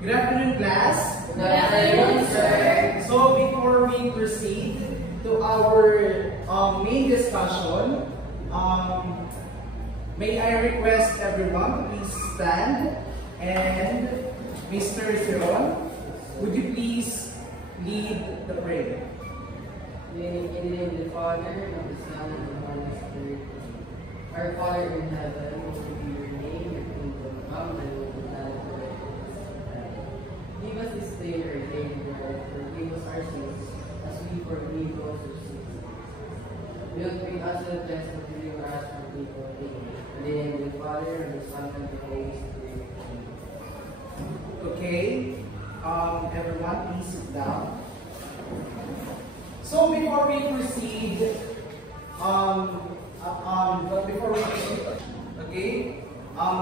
Good afternoon, class. Good afternoon, sir. So before we proceed to our main discussion, may I request everyone to please stand, and Mr. Siron, would you please lead the prayer? In the name of the Father, and of the Son, and of the Holy Spirit. Our Father in heaven, hallowed be your name, your kingdom come, and will be done on earth as it is in heaven. Give us this day our daily bread, forgive us our sins, as we forgive those who sin against us. Do not bring us into temptation, but deliver us from evil. Amen. In the name of the Father, and the Son, and of the Holy Spirit. Amen. Okay, everyone, please sit down. So before we proceed,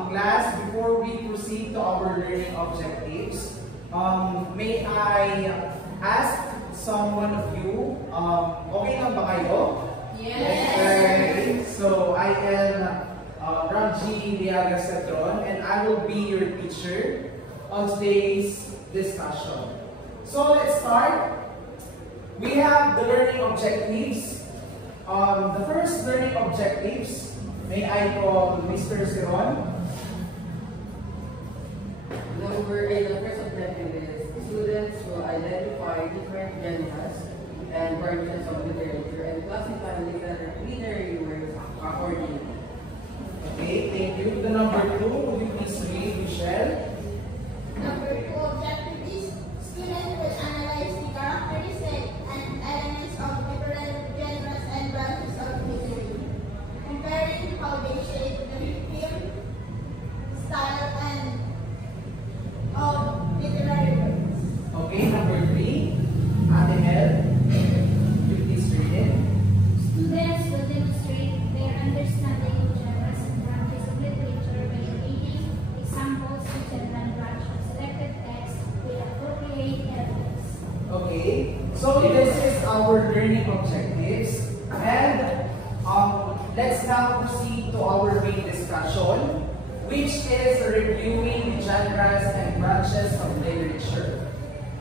class, before we proceed to our learning objectives, may I ask someone of you, okay lang ba kayo? Yes. Okay, so I am Ramji Liaga Cedron, and I will be your teacher on today's discussion. So let's start. We have the learning objectives. The first learning objectives, may I call Mr. Siron? The first objective is students will identify different genres and branches of literature and classify literary works accordingly. Okay, thank you. The number 2, would you please read, Michelle? Number 2 objective is students will analyze the characteristics and elements of different genres and branches of literature, comparing how they shape the theme, style, and of literary works. Okay, number 3, Ate Mel, would you please read it? Students will demonstrate their understanding of genres and branches of literature by relating examples of genre and branch of selected text with appropriate evidence. Okay, so this is our learning objectives, and let's now proceed to our main discussion, which is reviewing genres and branches of literature.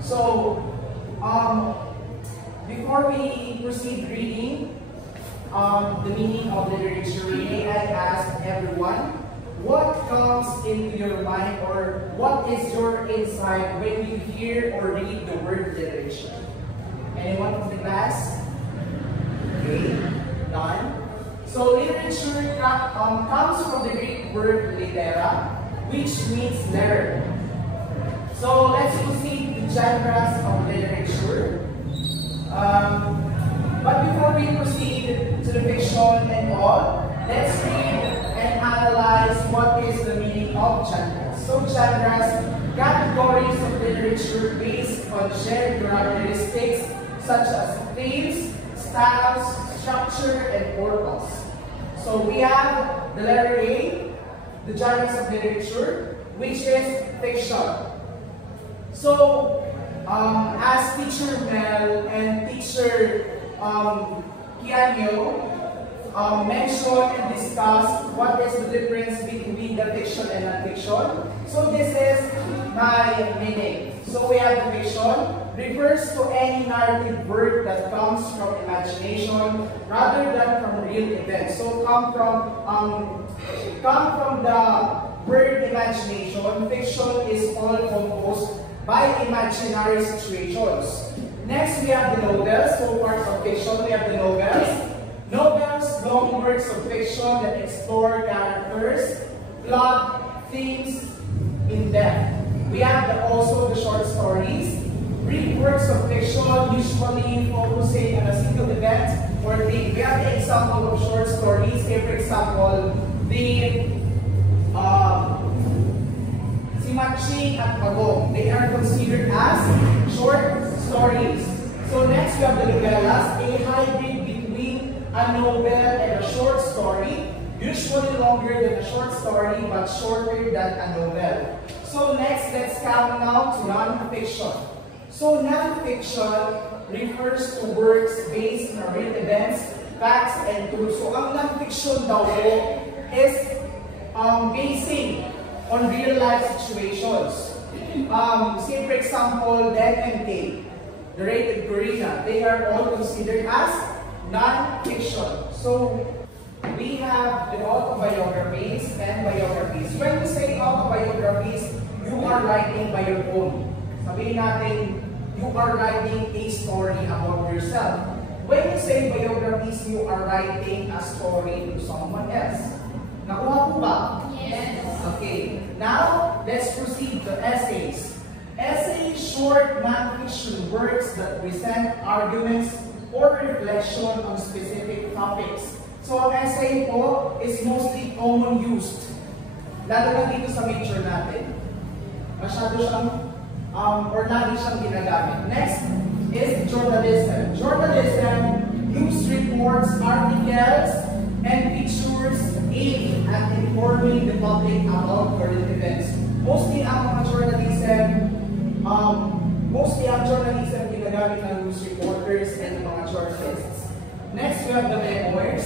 So, before we proceed reading the meaning of literature, may I ask everyone, what comes into your mind, or what is your insight when you hear or read the word literature? Anyone from the class? Okay, none. So literature comes from the Greek word litera, which means letter. So let's proceed to genres of literature. But before we proceed to the fiction and all, let's read and analyze what is the meaning of genres. So genres, categories of literature based on shared characteristics such as themes, styles, structure, and purpose. So we have the letter A, the genres of literature, which is fiction. So as Teacher Mel and Teacher Kianyo mentioned and discussed what is the difference between the fiction and non-fiction. So this is my meaning. So we have the fiction, refers to any narrative work that comes from imagination rather than from real events. So come from the word imagination. Fiction is all composed by imaginary situations. Next, we have the novels. So parts of fiction, we have the novels. Novels, long works of fiction that explore characters, plot, themes in depth. We have also the short stories, brief works of fiction usually focusing on a single event or theme. We have the example of short stories. Say for example, the Si Matching at Bagong. They are considered as short stories. So next we have the novellas, a hybrid between a novel and a short story, usually longer than a short story but shorter than a novel. So next, let's come now to non-fiction. So non-fiction refers to works based on real events, facts, and truth. So ang non-fiction daw is basing on real life situations. say for example, Dan and Kate, the rated Korea, they are all considered as non-fiction. So we have the autobiographies and biographies. When we say autobiographies, you are writing by your own. Sabihin natin, you are writing a story about yourself. When you say biographies, you are writing a story to someone else. Nakuha po ba? Yes. Okay. Now, let's proceed to essays. Essays, short non-fiction works that present arguments or reflection on specific topics. So, ang essay po is mostly common used. Lalo na dito sa major natin. Masyado siyang, or lagi siyang ginagamit. Next is journalism. Journalism use reports, articles, and pictures aimed at informing the public about current events. Mostly ang journalism ginagamit ng news reporters and mga journalists. Next, we have the memoirs.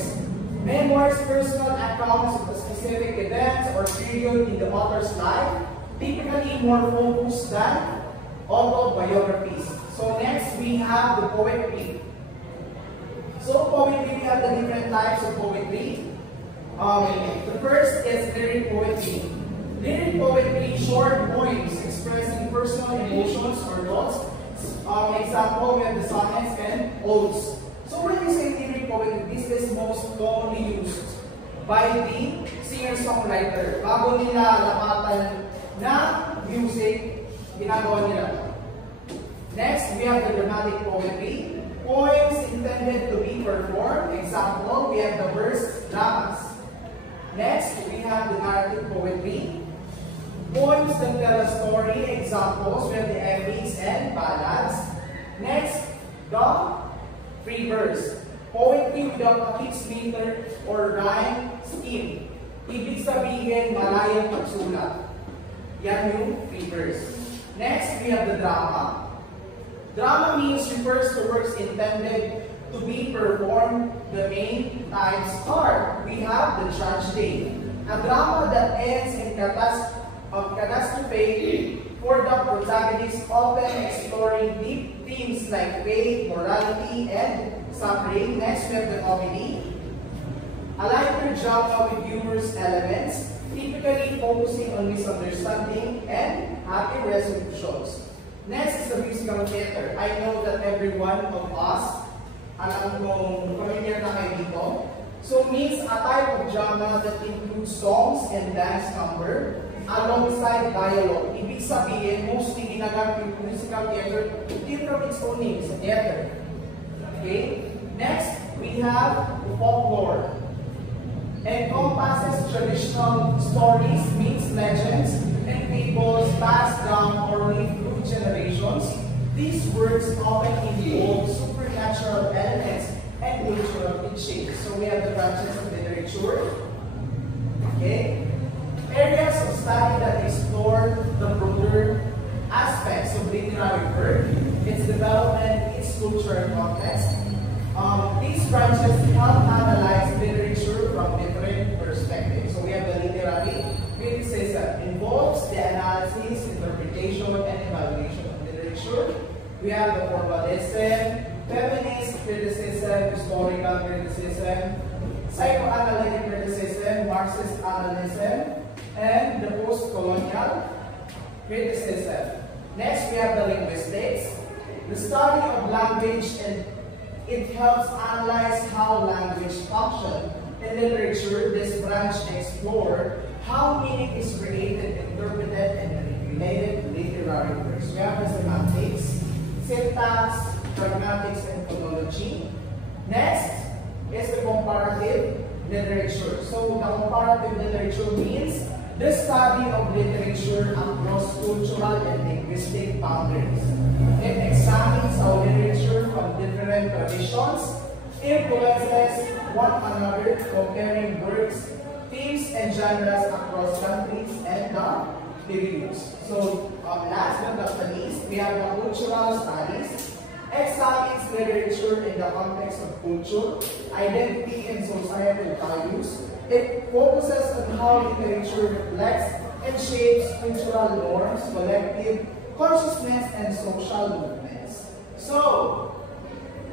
Memoirs, personal accounts of specific events or period in the author's life, typically more focused than autobiographies. So next, we have the poetry. So poetry, we have the different types of poetry. The first is lyric poetry. Lyric poetry, short poems expressing personal emotions or thoughts. Example, we have the sonnets and odes. So when you say lyric poetry, this is most commonly used by the singer-songwriter. Bago nila lapatan na music, ginagawa nila. Next, we have the dramatic poetry. Poems intended to be performed. Example, we have the verse dramas. Next, we have the narrative poetry. Poems that tell a story. Examples, we have the epics and ballads. Next, the free verse. Poetry without a fixed meter or rhyme scheme. Ibig sabihin, malayang pagsulat. Yan yung free verse. Next, we have the drama. Drama means refers to works intended to be performed. The main types are, we have the tragedy, a drama that ends in catastrophe for the protagonist, often exploring deep themes like faith, morality, and suffering. Next, we have the comedy, a lighter drama with humorous elements, typically focusing on misunderstanding and happy resolutions. Next is the musical theater. I know that every one of us, alam kong familiar na kayo dito. So means a type of drama that includes songs and dance number alongside dialogue. Ibig sabihin, mostly ginagamit yung musical theater from its own name, sa theater. Okay? Next, we have folklore. Encompasses traditional stories, myths, legends, and fables passed down or lived through generations. These works often involve supernatural elements and cultural teachings. So we have the branches of literature. Okay? Areas of study that explore the broader aspects of literary work, its development, its culture and context. These branches help analyze literature from different perspectives. So we have the literary criticism, involves the analysis, interpretation, and evaluation of literature. We have the formalism, feminist criticism, historical criticism, psychoanalytic criticism, Marxist analysis, and the post-colonial criticism. Next, we have the linguistics, the study of language, and it helps analyze how language functions. In literature, this branch explores how meaning is created, interpreted, and manipulated in literary works. We have the semantics, syntax, pragmatics, and phonology. Next is the comparative literature. So the comparative literature means the study of literature across cultural and linguistic boundaries. It examines how literature from different traditions influences one another, comparing works, themes, and genres across countries and the periods. So last but not the least, we have the cultural studies. Examines literature in the context of culture, identity, and societal values. It focuses on how literature reflects and shapes cultural norms, collective consciousness, and social movements. So,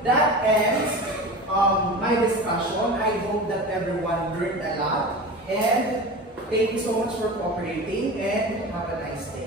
that ends my discussion. I hope that everyone learned a lot. And thank you so much for cooperating and have a nice day.